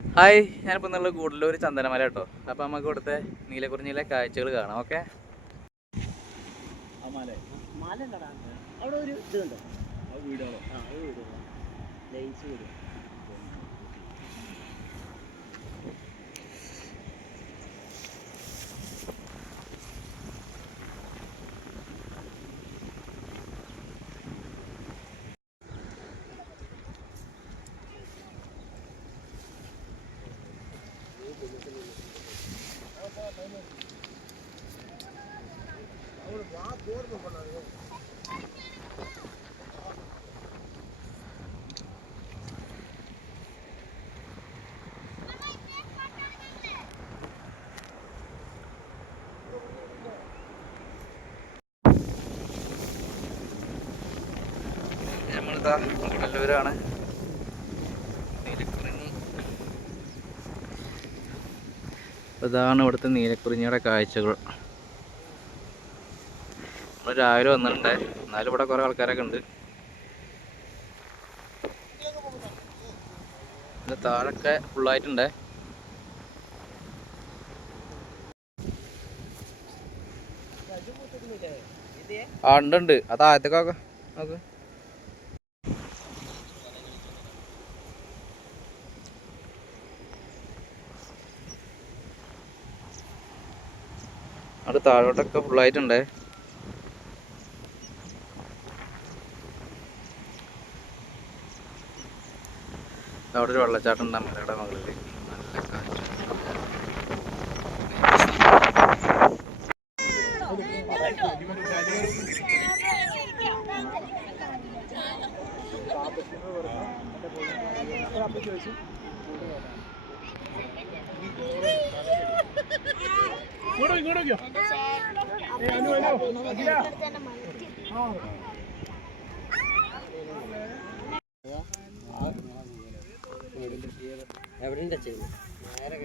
Hi, ഞാനിപ്പോൾ എന്നുള്ള ഗൂഡല്ലൂർ ചന്ദനമല കേട്ടോ. അപ്പോൾ നമുക്ക് ഇവിടുത്തെ നീലക്കുറിഞ്ഞിയിലെ കാഴ്ചകൾ കാണാം. ഓക്കെ, അവിടെ ഒരു ഇതുണ്ട്, വീടുകളോ ലൈൻസ് വീട്. നമ്മളിതാ ഗൂഡല്ലൂരാണ്. നീലക്കുറിഞ്ഞി, ഇതാണ് ഇവിടുത്തെ നീലക്കുറിഞ്ഞിയുടെ കാഴ്ചകൾ. നമ്മൾ രാവിലെ വന്നിട്ടുണ്ട്, എന്നാലും ഇവിടെ കുറേ ആൾക്കാരൊക്കെ ഉണ്ട്. ഇതിൻ്റെ താഴൊക്കെ ഫുള്ളായിട്ടുണ്ട്. ആ ഉണ്ട്, അത് ആദ്യത്തേക്കൊക്കെ നോക്ക്. അവിടെ താഴോട്ടൊക്കെ ഫുള്ളായിട്ടുണ്ട്. അവിടെ ഒരു വെള്ളച്ചാട്ടം ഉണ്ട് മലയുടെ മുകളിൽ. നല്ല കാഴ്ച. എവിടെ ചെയ്യുന്നത് നേരെ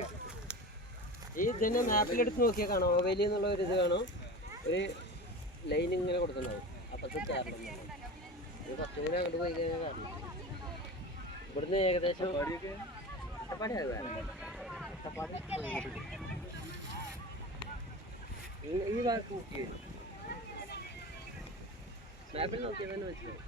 ഈ ഇതിനെ മാപ്പിലെടുത്ത് നോക്കിയാൽ കാണാം. ഓവേലി എന്നുള്ള ഒരു ഇത് കാണാം, ഒരു ലൈൻ ഇങ്ങനെ കൊടുക്കുന്നുണ്ടാവും. അപ്പത്തെ കേരളം ഇത് കുറച്ചും കൂടി അങ്ങോട്ട് പോയി കഴിഞ്ഞാൽ കാരണം ഇവിടുന്ന് ഏകദേശം അട്ടപ്പാടി ഈ ഭാഗത്ത് നോക്കി വരും. മാപ്പിൽ നോക്കിയാൽ തന്നെ മനസ്സിലാവും.